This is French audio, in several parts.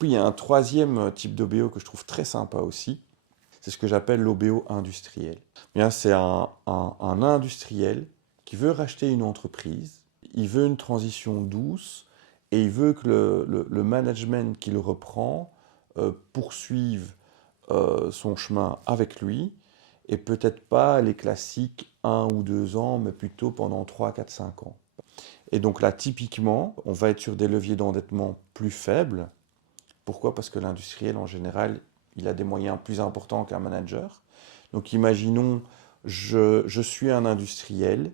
Puis il y a un troisième type d'OBO que je trouve très sympa aussi. C'est ce que j'appelle l'OBO industriel. Bien, c'est un industriel qui veut racheter une entreprise. Il veut une transition douce et il veut que le management qu'il reprend poursuive son chemin avec lui et peut-être pas les classiques 1 ou 2 ans, mais plutôt pendant 3, 4, 5 ans. Et donc là, typiquement, on va être sur des leviers d'endettement plus faibles. Pourquoi? Parce que l'industriel, en général, il a des moyens plus importants qu'un manager. Donc imaginons, je suis un industriel,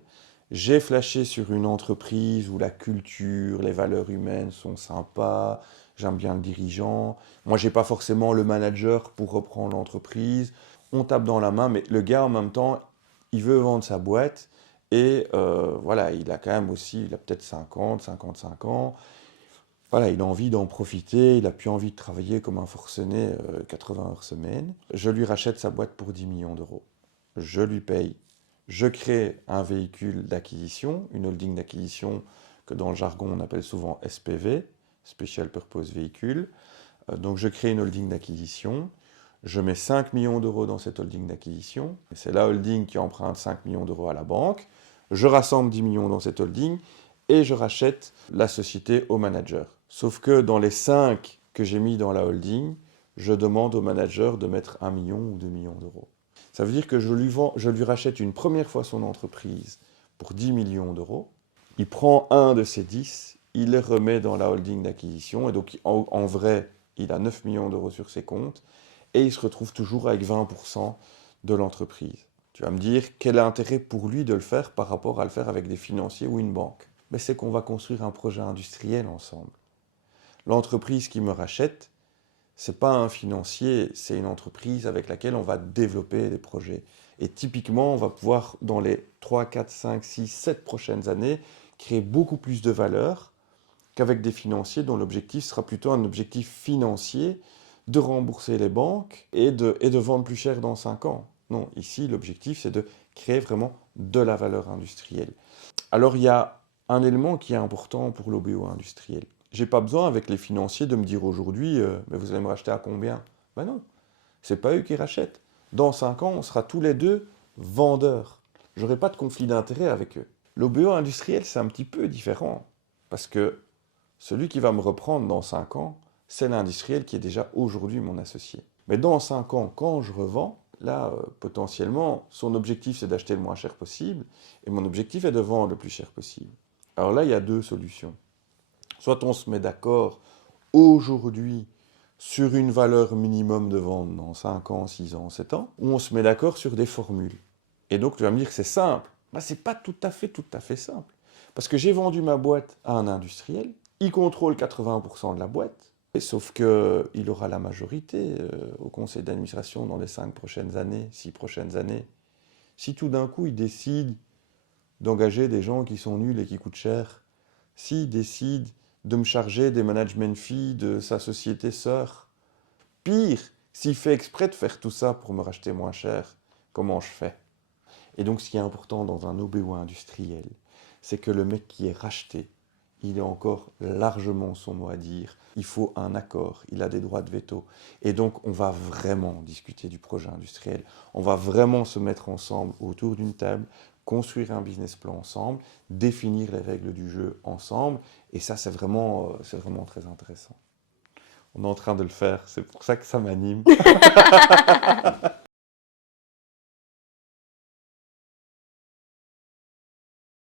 j'ai flashé sur une entreprise où la culture, les valeurs humaines sont sympas, j'aime bien le dirigeant. Moi, j'ai pas forcément le manager pour reprendre l'entreprise. On tape dans la main, mais le gars, en même temps, il veut vendre sa boîte. Et voilà, il a quand même aussi, il a peut-être 50, 55 ans. Voilà, il a envie d'en profiter, il n'a plus envie de travailler comme un forcené 80 heures semaine. Je lui rachète sa boîte pour 10 millions d'euros. Je lui paye. Je crée un véhicule d'acquisition, une holding d'acquisition que dans le jargon on appelle souvent SPV, Special Purpose Vehicle. Donc je crée une holding d'acquisition. Je mets 5 millions d'euros dans cette holding d'acquisition. C'est la holding qui emprunte 5 millions d'euros à la banque. Je rassemble 10 millions dans cette holding et je rachète la société au manager. Sauf que dans les 5 que j'ai mis dans la holding, je demande au manager de mettre 1 million ou 2 millions d'euros. Ça veut dire que je lui rachète une première fois son entreprise pour 10 millions d'euros. Il prend un de ces 10, il les remet dans la holding d'acquisition, et donc en vrai, il a 9 millions d'euros sur ses comptes, et il se retrouve toujours avec 20% de l'entreprise. Tu vas me dire, quel est l'intérêt pour lui de le faire par rapport à le faire avec des financiers ou une banque? Mais c'est qu'on va construire un projet industriel ensemble. L'entreprise qui me rachète, c'est pas un financier, c'est une entreprise avec laquelle on va développer des projets. Et typiquement, on va pouvoir, dans les 3, 4, 5, 6, 7 prochaines années, créer beaucoup plus de valeur qu'avec des financiers dont l'objectif sera plutôt un objectif financier de rembourser les banques et de vendre plus cher dans 5 ans. Non, ici, l'objectif, c'est de créer vraiment de la valeur industrielle. Alors, il y a un élément qui est important pour l'OBO industriel. J'ai pas besoin avec les financiers de me dire aujourd'hui, mais vous allez me racheter à combien? Ben non, c'est pas eux qui rachètent. Dans 5 ans, on sera tous les deux vendeurs. J'aurai pas de conflit d'intérêt avec eux. L'OBO industriel, c'est un petit peu différent. Parce que celui qui va me reprendre dans 5 ans, c'est l'industriel qui est déjà aujourd'hui mon associé. Mais dans 5 ans, quand je revends, là, potentiellement, son objectif, c'est d'acheter le moins cher possible, et mon objectif est de vendre le plus cher possible. Alors là, il y a 2 solutions. Soit on se met d'accord aujourd'hui sur une valeur minimum de vente dans 5 ans, 6 ans, 7 ans, ou on se met d'accord sur des formules. Et donc tu vas me dire que c'est simple. Ben, c'est pas tout à fait simple. Parce que j'ai vendu ma boîte à un industriel, il contrôle 80% de la boîte, et sauf qu'il aura la majorité au conseil d'administration dans les 5 prochaines années, 6 prochaines années. Si tout d'un coup il décide d'engager des gens qui sont nuls et qui coûtent cher, s'il décide de me charger des management fees de sa société sœur, pire, s'il fait exprès de faire tout ça pour me racheter moins cher, comment je fais? Et donc ce qui est important dans un OBO industriel, c'est que le mec qui est racheté, il a encore largement son mot à dire. Il faut un accord, il a des droits de veto. Et donc on va vraiment discuter du projet industriel. On va vraiment se mettre ensemble autour d'une table, construire un business plan ensemble, définir les règles du jeu ensemble. Et ça, c'est vraiment très intéressant. On est en train de le faire, c'est pour ça que ça m'anime.